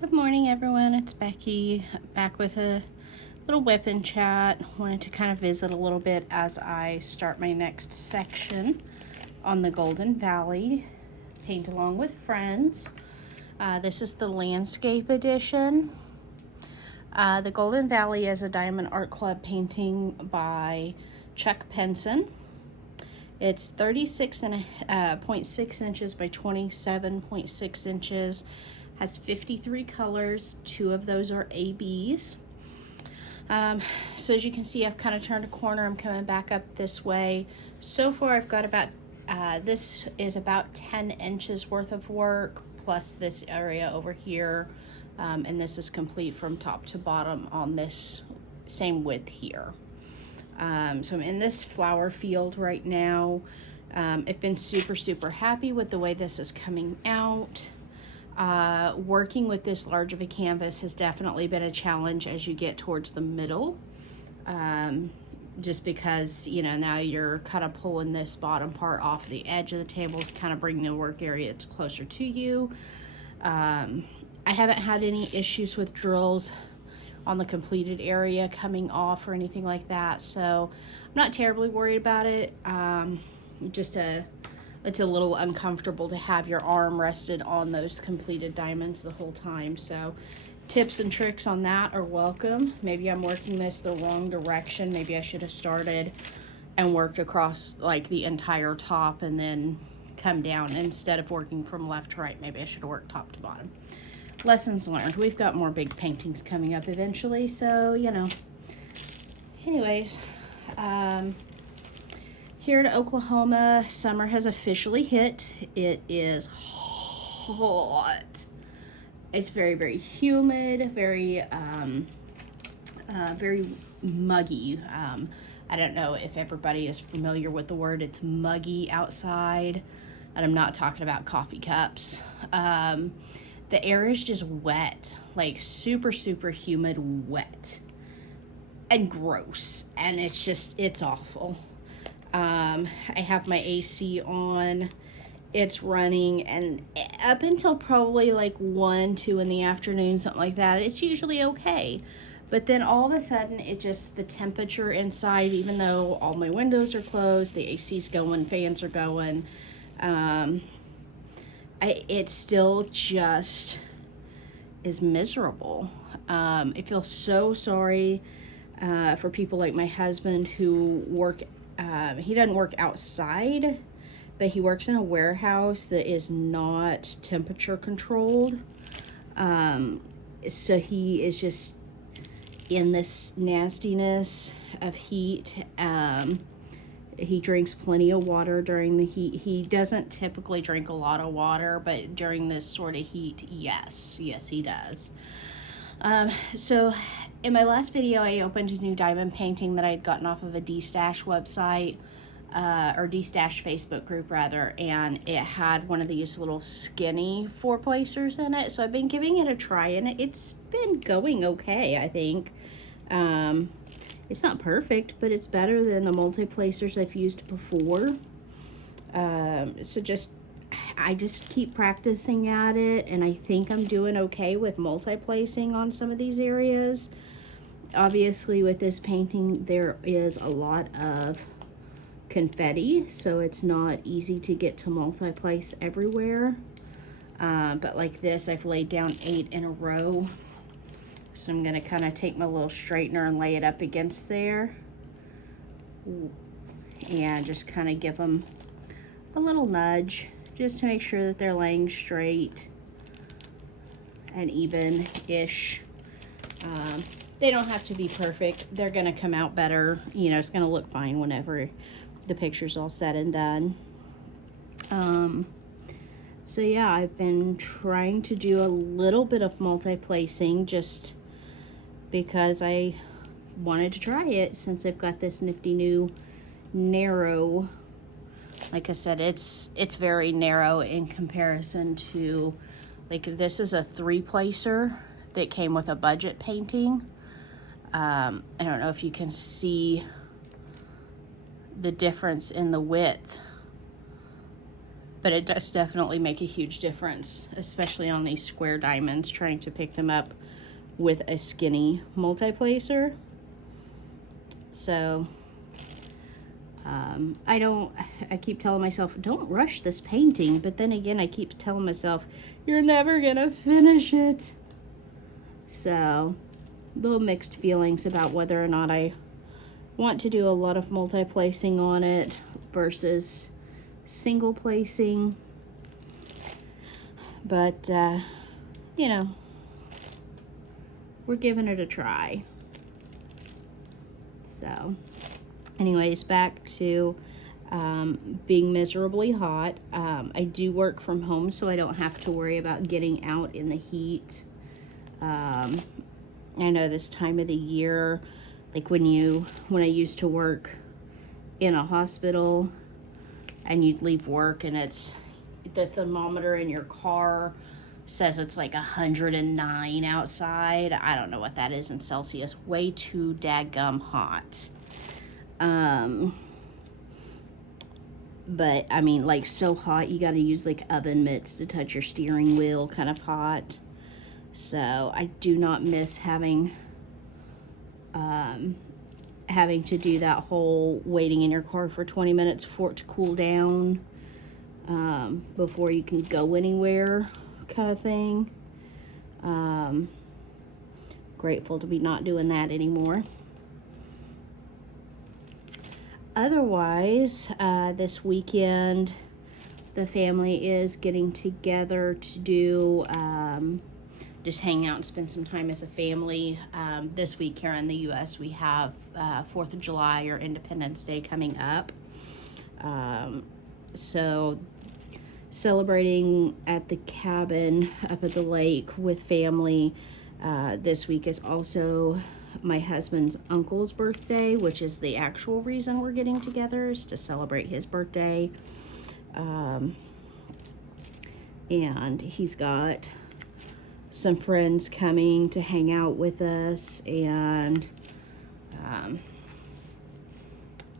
Good morning, everyone. It's Becky back with a little weapon chat. Wanted to kind of visit a little bit as I start my next section on the Golden Valley. Paint along with friends. This is the landscape edition. The Golden Valley is a Diamond Art Club painting by Chuck Pinson. It's 36.6 inches by 27.6 inches. Has 53 colors. 2 of those are ABs. So as you can see, I've kind of turned a corner. I'm coming back up this way. So far, I've got about, this is about 10 inches worth of work, plus this area over here. And this is complete from top to bottom on this same width here. So I'm in this flower field right now. I've been super happy with the way this is coming out. Working with this large of a canvas has definitely been a challenge as you get towards the middle. Just because, you know, now you're kind of pulling this bottom part off the edge of the table to kind of bring the work area closer to you. I haven't had any issues with drills on the completed area coming off or anything like that, so I'm not terribly worried about it. It's a little uncomfortable to have your arm rested on those completed diamonds the whole time. So tips and tricks on that are welcome. Maybe I'm working this the wrong direction. Maybe I should have started and worked across like the entire top and then come down instead of working from left to right. Maybe I should have worked top to bottom. Lessons learned. We've got more big paintings coming up eventually, so you know. Anyways, here in Oklahoma, summer has officially hit. It is hot. It's very humid, very muggy. I don't know if everybody is familiar with the word. It's muggy outside, and I'm not talking about coffee cups. The air is just wet, like super humid, wet, and gross, and it's awful. I have my AC on. It's running, and up until probably like 1, 2 in the afternoon, something like that, it's usually okay. But then all of a sudden, the temperature inside, even though all my windows are closed, the AC's going, fans are going, it still just is miserable. I feel so sorry for people like my husband who work. He doesn't work outside, but he works in a warehouse that is not temperature controlled. So he is just in this nastiness of heat. He drinks plenty of water during the heat. He doesn't typically drink a lot of water, but during this sort of heat, yes, he does. So in my last video, I opened a new diamond painting that I had gotten off of a D-Stash website, or D-Stash Facebook group rather, and it had one of these little skinny 4-placers in it. So I've been giving it a try, and it's been going okay, I think. It's not perfect, but it's better than the multi-placers I've used before. I just keep practicing at it, and I think I'm doing okay with multi-placing on some of these areas. Obviously, with this painting, there is a lot of confetti, so it's not easy to get to multi-place everywhere. But like this, I've laid down 8 in a row. So I'm going to kind of take my little straightener and lay it up against there. And just kind of give them a little nudge just to make sure that they're laying straight and even-ish. They don't have to be perfect. They're going to come out better. You know, it's going to look fine whenever the picture's all said and done. So yeah, I've been trying to do a little bit of multi-placing just because I wanted to try it since I've got this nifty new narrow. Like I said, it's very narrow in comparison to, like, this is a 3-placer that came with a budget painting. I don't know if you can see the difference in the width but it does definitely make a huge difference, especially on these square diamonds, trying to pick them up with a skinny multi-placer. So I keep telling myself, don't rush this painting, but then again, I keep telling myself, you're never gonna finish it. So, little mixed feelings about whether or not I want to do a lot of multi-placing on it versus single placing. But, you know, we're giving it a try. So, anyways, back to being miserably hot. I do work from home, so I don't have to worry about getting out in the heat. I know this time of the year, like when I used to work in a hospital and you'd leave work and it's the thermometer in your car says it's like 109 outside. I don't know what that is in Celsius. Way too daggum hot. But I mean, like, so hot you got to use like oven mitts to touch your steering wheel, kind of hot. So I do not miss having to do that whole waiting in your car for 20 minutes for it to cool down before you can go anywhere kind of thing. Grateful to be not doing that anymore. Otherwise, this weekend, the family is getting together to do, just hang out and spend some time as a family. This week here in the U.S., we have 4th of July or Independence Day coming up. So celebrating at the cabin up at the lake with family. This week is also my husband's uncle's birthday, which is the actual reason we're getting together, is to celebrate his birthday. And he's got some friends coming to hang out with us and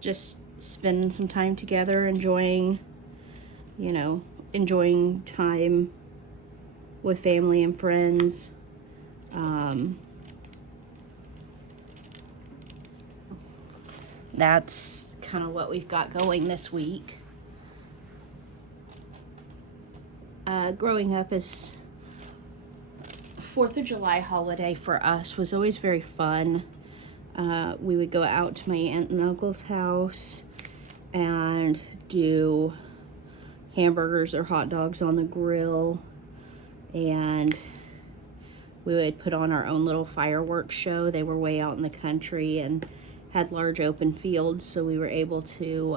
just spending some time together, enjoying time with family and friends. That's kind of what we've got going this week. Growing up, as 4th of July holiday for us was always very fun. We would go out to my aunt and uncle's house and do hamburgers or hot dogs on the grill, and we would put on our own little fireworks show. They were way out in the country and had large open fields, so we were able to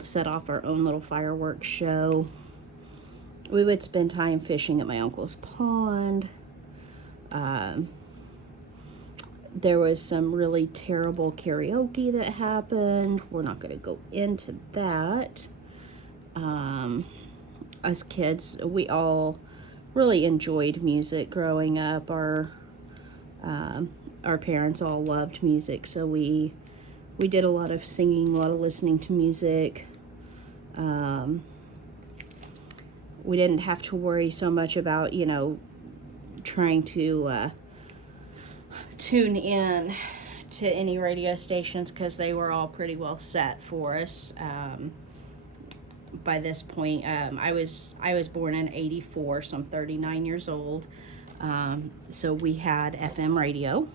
set off our own little fireworks show. We would spend time fishing at my uncle's pond. There was some really terrible karaoke that happened. We're not going to go into that. As kids, we all really enjoyed music growing up. Our parents all loved music, so we did a lot of singing, a lot of listening to music. We didn't have to worry so much about, trying to tune in to any radio stations, because they were all pretty well set for us. By this point, I was born in 84, so I'm 39 years old. So we had FM radio.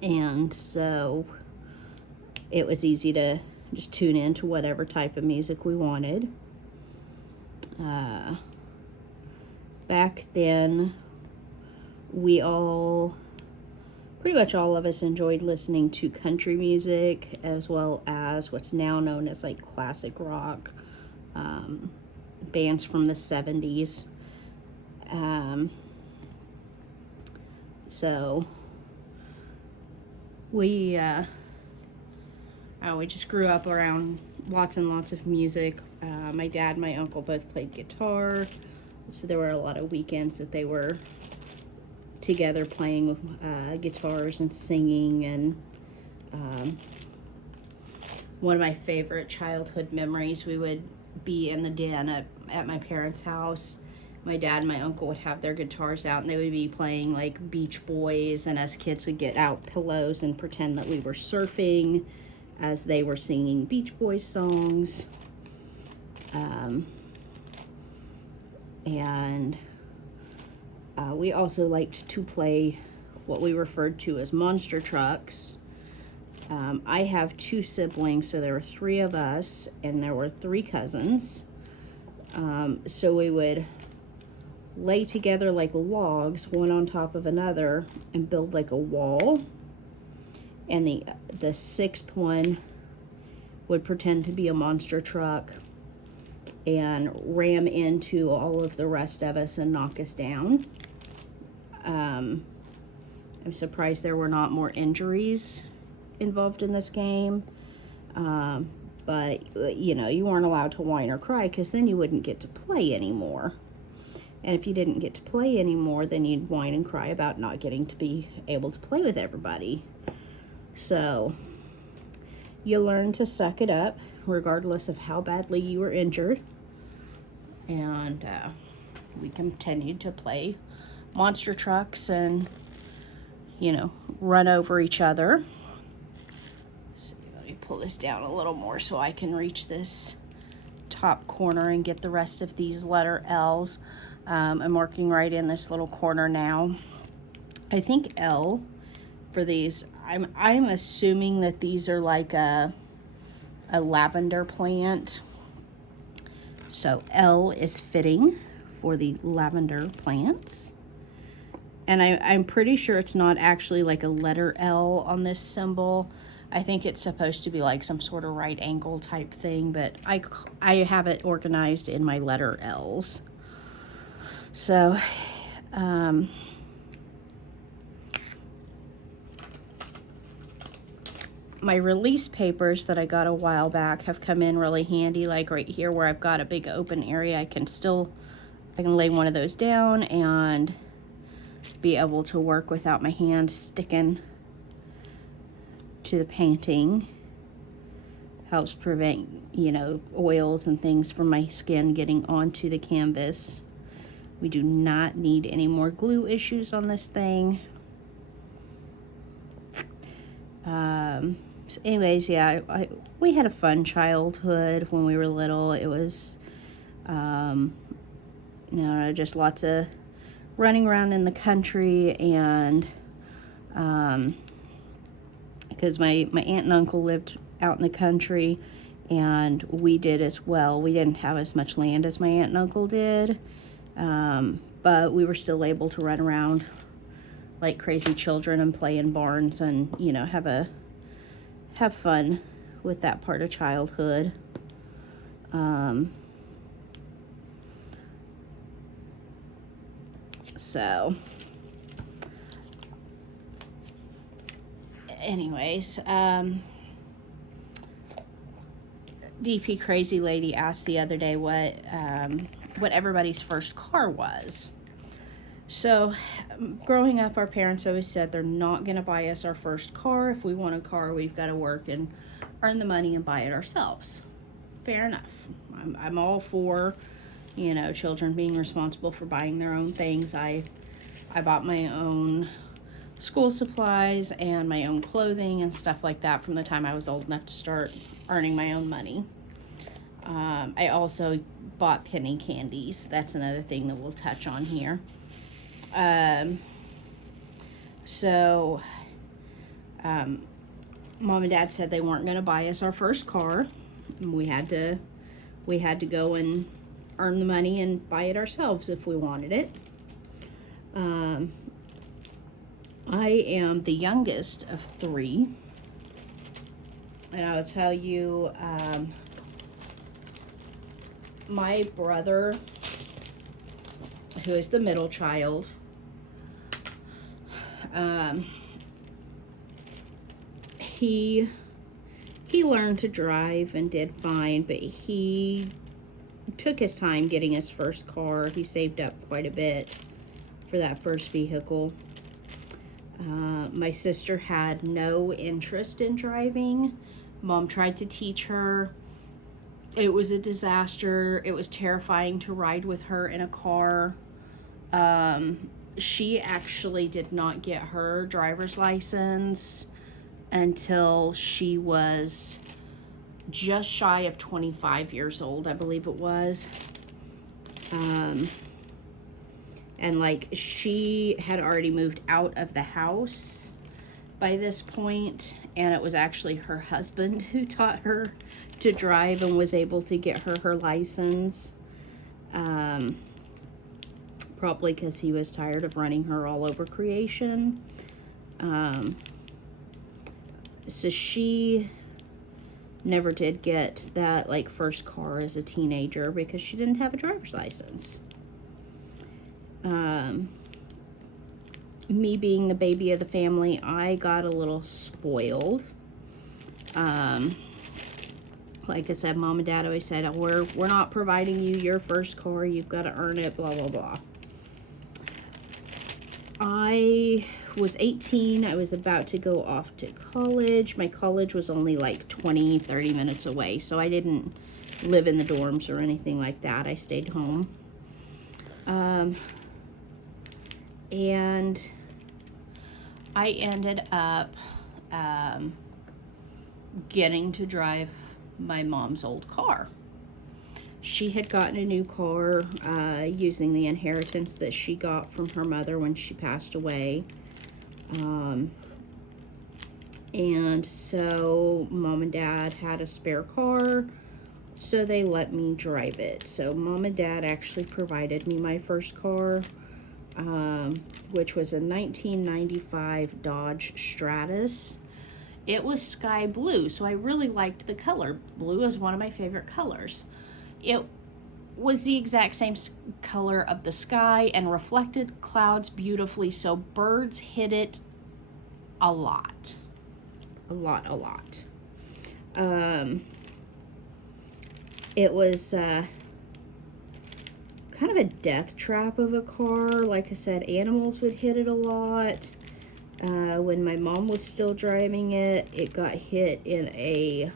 And so it was easy to just tune in to whatever type of music we wanted. Back then, pretty much all of us enjoyed listening to country music, as well as what's now known as like classic rock, bands from the 70s. So we just grew up around lots and lots of music. My dad and my uncle both played guitar, so there were a lot of weekends that they were together playing guitars and singing, and one of my favorite childhood memories. We would be in the den at my parents' house. My dad and my uncle would have their guitars out, and they would be playing like Beach Boys, and us kids would get out pillows and pretend that we were surfing as they were singing Beach Boys songs. We also liked to play what we referred to as monster trucks. I have 2 siblings, so there were 3 of us, and there were 3 cousins. So we would lay together like logs, one on top of another, and build like a wall. And the 6th one would pretend to be a monster truck and ram into all of the rest of us and knock us down. I'm surprised there were not more injuries involved in this game. But, you know, you weren't allowed to whine or cry, because then you wouldn't get to play anymore. And if you didn't get to play anymore, then you'd whine and cry about not getting to be able to play with everybody. So you learn to suck it up, regardless of how badly you were injured. And we continued to play monster trucks and, you know, run over each other. So let me pull this down a little more so I can reach this top corner and get the rest of these letter L's. I'm working right in this little corner now. I think L for these, I'm assuming that these are like a lavender plant. So L is fitting for the lavender plants. And I'm pretty sure it's not actually like a letter L on this symbol. I think it's supposed to be like some sort of right angle type thing, but I have it organized in my letter L's. So, my release papers that I got a while back have come in really handy, like right here where I've got a big open area. I can lay one of those down and be able to work without my hand sticking to the painting. Helps prevent, you know, oils and things from my skin getting onto the canvas. We do not need any more glue issues on this thing. So anyways, yeah, we had a fun childhood when we were little. It was, you know, just lots of running around in the country, and because my aunt and uncle lived out in the country, and we did as well. We didn't have as much land as my aunt and uncle did, but we were still able to run around like crazy children and play in barns and, you know, have fun with that part of childhood. So anyways, DP Crazy Lady asked the other day what everybody's first car was. So growing up, our parents always said they're not going to buy us our first car. If we want a car, we've got to work and earn the money and buy it ourselves. Fair enough. I'm all for, you know, children being responsible for buying their own things. I bought my own school supplies and my own clothing and stuff like that from the time I was old enough to start earning my own money. I also bought penny candies. That's another thing that we'll touch on here. Mom and Dad said they weren't going to buy us our first car. We had to go and earn the money and buy it ourselves if we wanted it. I am the youngest of 3, and I'll tell you, my brother, who is the middle child, he learned to drive and did fine, but he took his time getting his first car. He saved up quite a bit for that first vehicle. My sister had no interest in driving, Mom tried to teach her. It was a disaster. It was terrifying to ride with her in a car. She actually did not get her driver's license until she was just shy of 25 years old, I believe it was. And like, she had already moved out of the house by this point, and it was actually her husband who taught her to drive and was able to get her license. Probably because he was tired of running her all over creation. So she never did get that like first car as a teenager because she didn't have a driver's license. Me being the baby of the family, I got a little spoiled. Like I said, Mom and Dad always said, oh, we're not providing you your first car, you've got to earn it, blah blah blah. I was 18. I was about to go off to college. My college was only like 20-30 minutes away, so I didn't live in the dorms or anything like that. I stayed home. And I ended up getting to drive my mom's old car. She had gotten a new car using the inheritance that she got from her mother when she passed away. And so Mom and Dad had a spare car, so they let me drive it. So Mom and Dad actually provided me my first car, which was a 1995 Dodge Stratus. It was sky blue, so I really liked the color. Blue is one of my favorite colors. It was the exact same color of the sky and reflected clouds beautifully, so birds hit it a lot. A lot. It was kind of a death trap of a car. Like I said, animals would hit it a lot. When my mom was still driving it, it got hit in a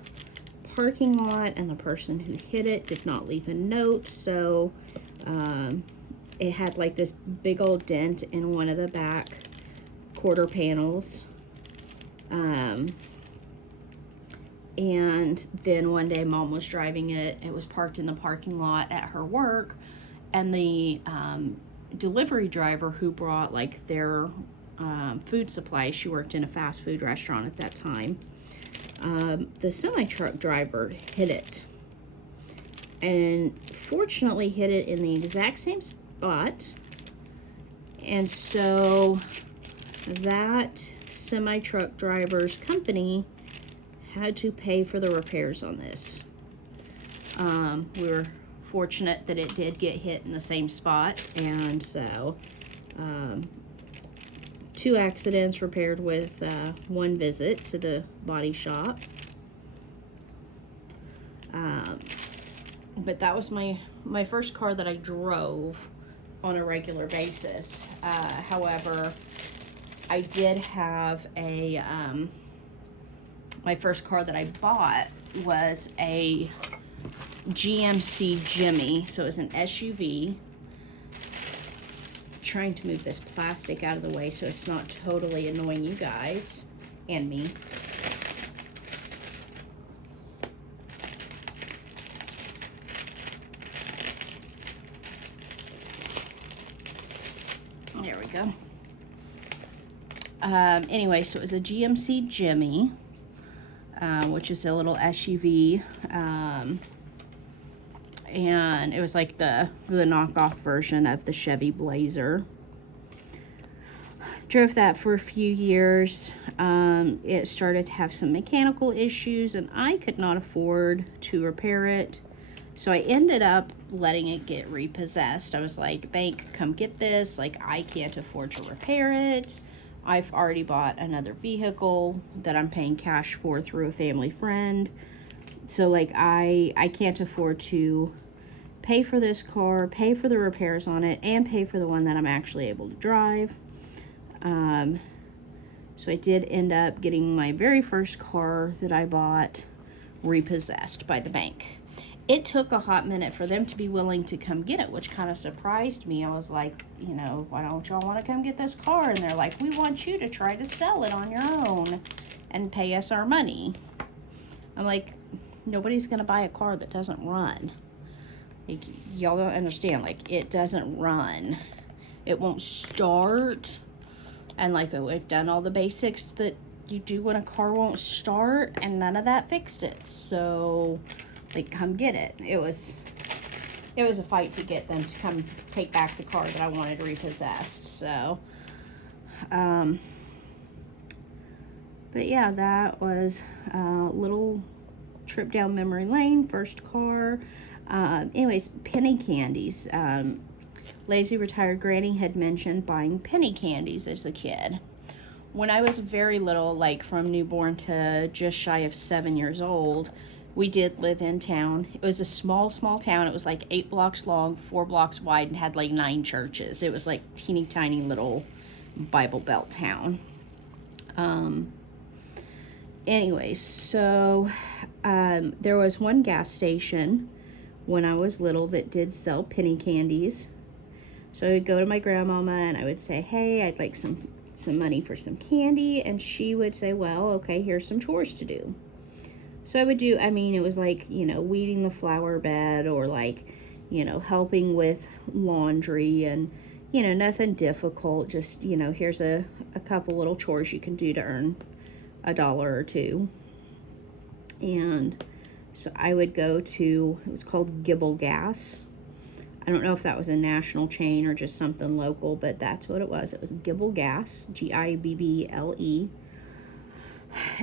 parking lot, and the person who hit it did not leave a note, so it had like this big old dent in one of the back quarter panels. And then one day Mom was driving it. It was parked in the parking lot at her work, and the delivery driver who brought like their food supplies, she worked in a fast food restaurant at that time, the semi-truck driver hit it, and fortunately hit it in the exact same spot. And so that semi-truck driver's company had to pay for the repairs on this. We were fortunate that it did get hit in the same spot, and so 2 accidents repaired with 1 visit to the body shop. But that was my first car that I drove on a regular basis. However, I did have a my first car that I bought was a GMC Jimmy, so it was an SUV. Trying to move this plastic out of the way so it's not totally annoying you guys and me. There we go. Anyway, so it was a GMC Jimmy, which is a little SUV, and it was like the knockoff version of the Chevy Blazer. Drove that for a few years. It started to have some mechanical issues, and I could not afford to repair it, so I ended up letting it get repossessed. I was like, bank, come get this. Like, I can't afford to repair it. I've already bought another vehicle that I'm paying cash for through a family friend. So like, I can't afford to pay for this car, pay for the repairs on it, and pay for the one that I'm actually able to drive. So I did end up getting my very first car that I bought repossessed by the bank. It took a hot minute for them to be willing to come get it, which kind of surprised me. I was like, you know, why don't y'all want to come get this car? And they're like, we want you to try to sell it on your own and pay us our money. I'm like, nobody's going to buy a car that doesn't run. Like, y'all don't understand. Like, it doesn't run. It won't start. And like, we've done all the basics that you do when a car won't start, and none of that fixed it. So, like, come get it. It was a fight to get them to come take back the car that I wanted repossessed. So, but yeah, that was a little trip down memory lane. First car. Anyways, penny candies. Lazy Retired Granny had mentioned buying penny candies as a kid. When I was very little, like from newborn to just shy of 7 years old, we did live in town. It was a small town. It was like 8 blocks long, 4 blocks wide, and had like 9 churches. It was like teeny tiny little Bible Belt town. Anyways, so there was one gas station when I was little that did sell penny candies. So I would go to my grandmama and I would say, hey, I'd like some money for some candy. And she would say, well, okay, here's some chores to do. So I would do, I mean, it was like, you know, weeding the flower bed, or like, you know, helping with laundry, and, you know, nothing difficult. Just, you know, here's a couple little chores you can do to earn $1 or $2. And so I would go to, it was called Gibble Gas. I don't know if that was a national chain or just something local, but that's what it was. It was Gibble Gas, Gibble.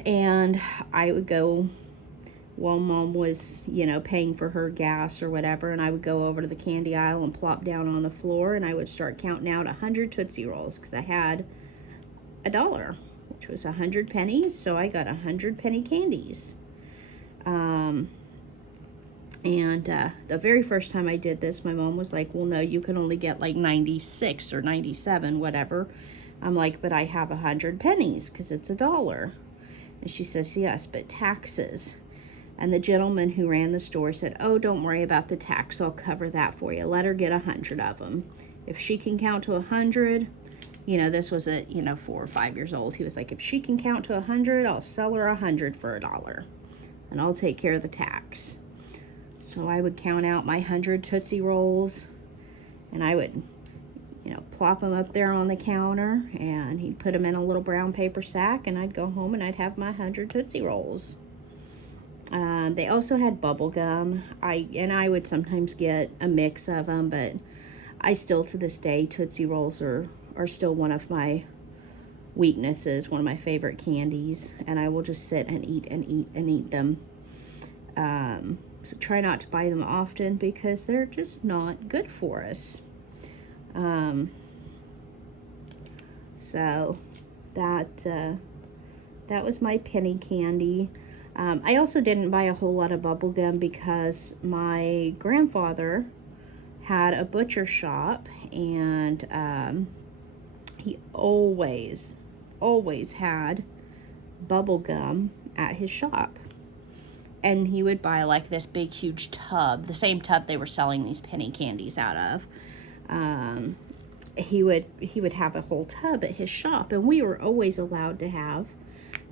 And I would go while Mom was, you know, paying for her gas or whatever, and I would go over to the candy aisle and plop down on the floor, and I would start counting out 100 Tootsie Rolls, because I had $1, which was 100 pennies, so I got 100 penny candies. And the very first time I did this, my mom was like, well, no, you can only get like 96 or 97, whatever. I'm like, but I have 100 pennies because it's $1. And she says, yes, but taxes. And the gentleman who ran the store said, oh, don't worry about the tax. I'll cover that for you. Let her get 100 of them. If she can count to 100, you know, this was at, you know, 4 or 5 years old. He was like, if she can count to 100, I'll sell her 100 for $1. And I'll take care of the tax. So I would count out my 100 Tootsie Rolls, and I would, you know, plop them up there on the counter, and he'd put them in a little brown paper sack, and I'd go home and I'd have my 100 Tootsie Rolls. They also had bubble gum. I would sometimes get a mix of them, but I still, to this day, Tootsie Rolls are still one of my weaknesses, one of my favorite candies, and I will just sit and eat them. So try not to buy them often because they're just not good for us. So that was my penny candy. I also didn't buy a whole lot of bubble gum because my grandfather had a butcher shop, and he always had bubble gum at his shop. And he would buy like this big huge tub, the same tub they were selling these penny candies out of. He would have a whole tub at his shop, and we were always allowed to have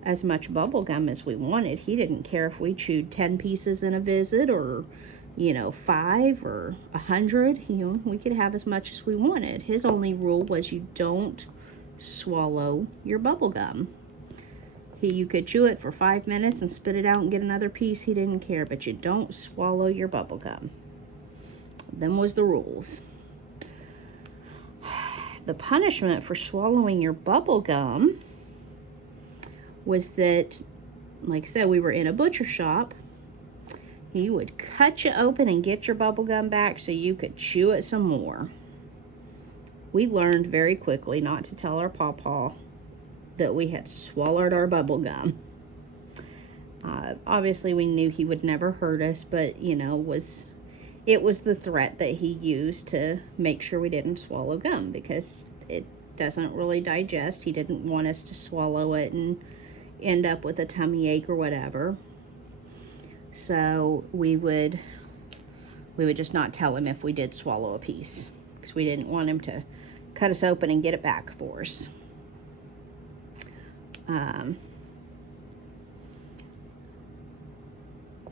as much bubble gum as we wanted. He didn't care if we chewed 10 pieces in a visit, or, you know, 5 or 100. You know, we could have as much as we wanted. His only rule was you don't swallow your bubble gum. You could chew it for 5 minutes and spit it out and get another piece. He didn't care, but you don't swallow your bubble gum. Them was the rules. The punishment for swallowing your bubble gum was that, like I said, we were in a butcher shop. He would cut you open and get your bubble gum back so you could chew it some more. We learned very quickly not to tell our pawpaw that we had swallowed our bubble gum. Obviously, we knew he would never hurt us, but, you know, it was the threat that he used to make sure we didn't swallow gum, because it doesn't really digest. He didn't want us to swallow it and end up with a tummy ache or whatever. So we would just not tell him if we did swallow a piece, because we didn't want him to cut us open and get it back for us.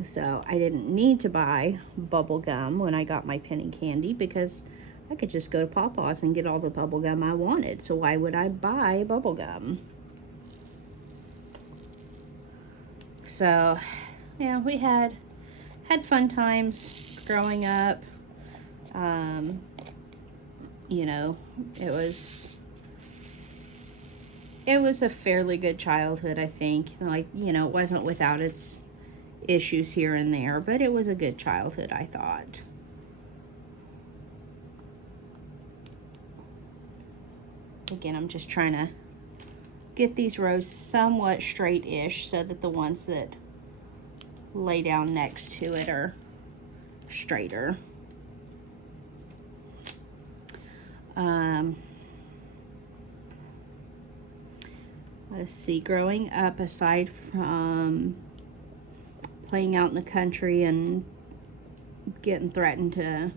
So I didn't need to buy bubble gum when I got my penny candy, because I could just go to Papa's and get all the bubble gum I wanted. So why would I buy bubble gum? So yeah, we had fun times growing up. You know, it was a fairly good childhood, I think. Like, you know, it wasn't without its issues here and there, but it was a good childhood, I thought. Again, I'm just trying to get these rows somewhat straight-ish so that the ones that lay down next to it are straighter. Let's see, growing up, aside from playing out in the country and getting threatened to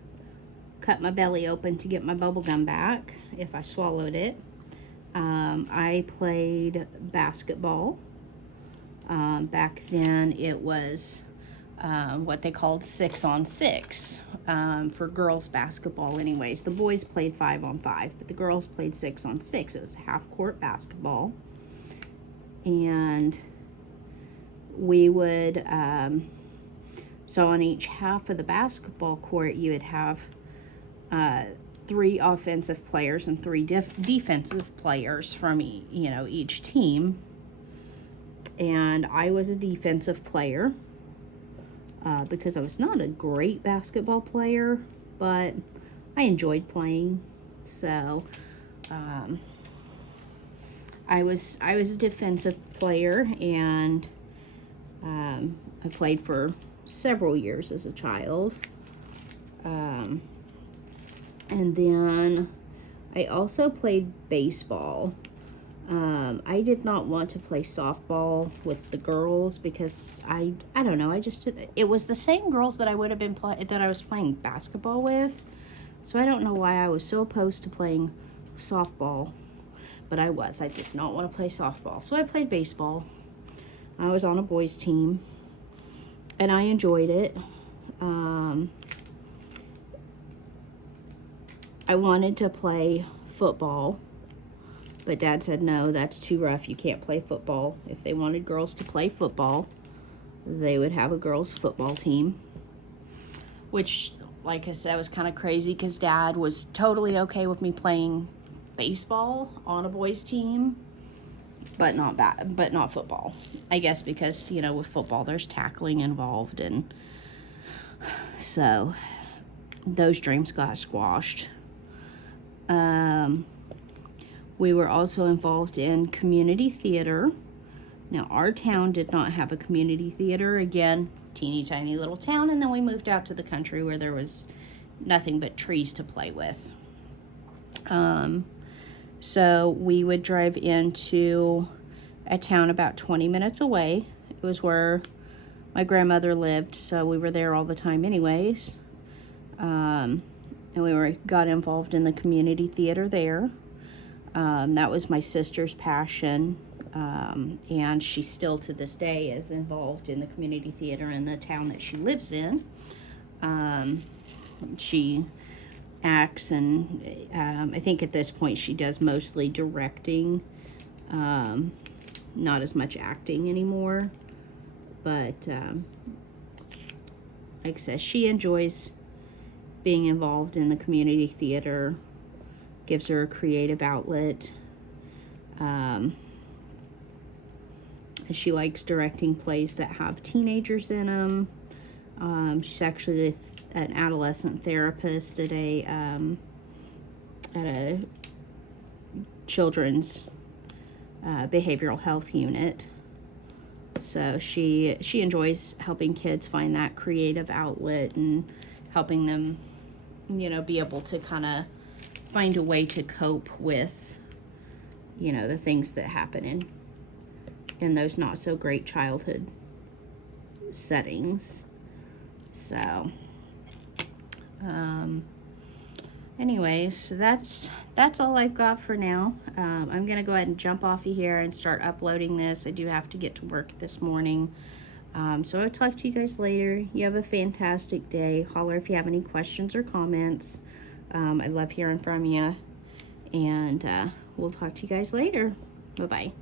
cut my belly open to get my bubble gum back if I swallowed it, I played basketball. Back then it was what they called 6-on-6 for girls basketball anyways. The boys played 5-on-5, but the girls played 6-on-6. It was half-court basketball. And we would, so on each half of the basketball court, you would have 3 offensive players and 3 defensive players from each team. And I was a defensive player because I was not a great basketball player, but I enjoyed playing. So I was a defensive player, and I played for several years as a child. And then I also played baseball. I did not want to play softball with the girls because I don't know, it was the same girls that I would have been that I was playing basketball with. So I don't know why I was so opposed to playing softball, but I did not want to play softball. So I played baseball. I was on a boys team and I enjoyed it. I wanted to play football, but Dad said, no, that's too rough. You can't play football. If they wanted girls to play football, they would have a girls' football team. Which, like I said, was kind of crazy because Dad was totally okay with me playing baseball on a boys' team, but not football. I guess because, with football, there's tackling involved, and so those dreams got squashed. We were also involved in community theater. Now, our town did not have a community theater. Again, teeny tiny little town, and then we moved out to the country where there was nothing but trees to play with. So we would drive into a town about 20 minutes away. It was where my grandmother lived, so we were there all the time anyways. And we got involved in the community theater there. That was my sister's passion, and she still to this day is involved in the community theater in the town that she lives in. She acts, and I think at this point she does mostly directing, not as much acting anymore, but like I said, she enjoys being involved in the community theater. Gives her a creative outlet. She likes directing plays that have teenagers in them. She's actually an adolescent therapist at a children's behavioral health unit. So she enjoys helping kids find that creative outlet and helping them, be able to kind of find a way to cope with, the things that happen in those not so great childhood settings. So anyways, so that's all I've got for now. I'm gonna go ahead and jump off of here and start uploading this. I do have to get to work this morning. So I'll talk to you guys later. You have a fantastic day. Holler if you have any questions or comments. I love hearing from you. And we'll talk to you guys later. Bye-bye.